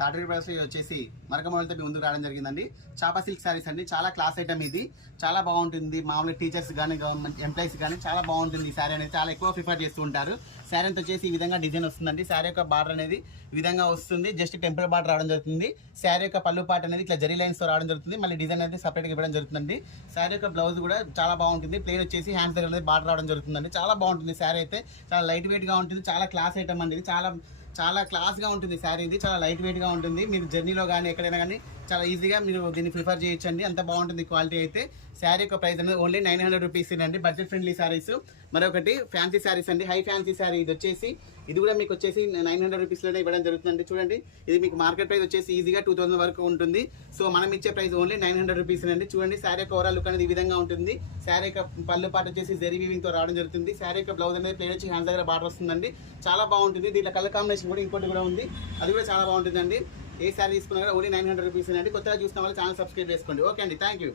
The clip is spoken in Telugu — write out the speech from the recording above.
తాటరి ప్రైస్ వచ్చేసి మరక మోడల్తో మీ ముందుకు రావడం జరిగిందండి. చాపా సిల్క్ శారీస్ అండి, చాలా క్లాస్ ఐటమ్ ఇది, చాలా బాగుంటుంది. మామూలుగా టీచర్స్ కానీ గవర్నమెంట్ ఎంప్లాయీస్ కానీ చాలా బాగుంటుంది. ఈ శారీ అనేది చాలా ఎక్కువ ప్రిఫర్ చేస్తూ ఉంటారు. శారీ అంతా వచ్చేసి ఈ విధంగా డిజైన్ వస్తుందండి. శారీ యొక్క బార్డర్ అనేది ఈ విధంగా వస్తుంది, జస్ట్ టెంపుల్ బార్డర్ రావడం జరుగుతుంది. శారీ యొక్క పళ్ళు పాట అనేది ఇట్లా జరీ లైన్స్ తో రావడం జరుగుతుంది. మళ్ళీ డిజైన్ అనేది సపరేట్గా ఇవ్వడం జరుగుతుందండి. శారీ యొక్క బ్లౌజ్ కూడా చాలా బాగుంటుంది. ప్లేన్ వచ్చేసి హ్యాండ్స్ దగ్గర అనేది బార్డర్ రావడం జరుగుతుందండి. చాలా బాగుంటుంది. శారీ అయితే చాలా లైట్ వెయిట్ గా ఉంటుంది. చాలా క్లాస్ ఐటమ్ అండి. చాలా క్లాస్గా ఉంటుంది శారీ. ఇది చాలా లైట్ వెయిట్గా ఉంటుంది. మీరు జర్నీలో కానీ ఎక్కడైనా కానీ చాలా ఈజీగా మీరు దీన్ని ప్రిఫర్ చేయొచ్చండి. అంత బాగుంటుంది క్వాలిటీ అయితే. శారీ యొక్క ప్రైస్ అనేది ఓన్లీ 900 రూపీస్ అండి. Budget friendly saris. మరొకటి ఫ్యాన్సీ శారీస్ అండి, హై ఫ్యాన్సీ శారీ. ఇది కూడా మీకు వచ్చేసి 900 రూపీస్లోనే ఇవ్వడం జరుగుతుందండి. చూడండి, ఇది మీకు మార్కెట్ ప్రైస్ వచ్చేసి ఈజీగా 2000 వరకు ఉంటుంది. సో మనం ఇచ్చే ప్రైస్ ఓన్లీ 900 రూపీస్ అండి. చూడండి, శారీ యొక్క ఓవరాల్ లుక్ అనేది ఈ విధంగా ఉంటుంది. శారీ యొక్క పళ్ళు పాట వచ్చేసి జరీ వీవింగ్ తో రావడం జరుగుతుంది. శారీ యొక్క బ్లౌజ్ అనేది ప్లేన్ వచ్చి హ్యాండ్స్ దగ్గర బార్డర్ వస్తుందండి. చాలా బాగుంటుంది. దీంట్లో కలర్ కాంబినేషన్ కూడా ఇంకోటి కూడా ఉంది, అది కూడా చాలా బాగుంటుందండి. ఏ శారీ తీసుకున్నా కూడా ఓన్లీ 900 రూపీస్ అండి. కొత్తగా చూసిన వాళ్ళు ఛానల్ సబ్స్క్రైబ్ చేసుకోండి. ఓకే అండి, థ్యాంక్ యూ.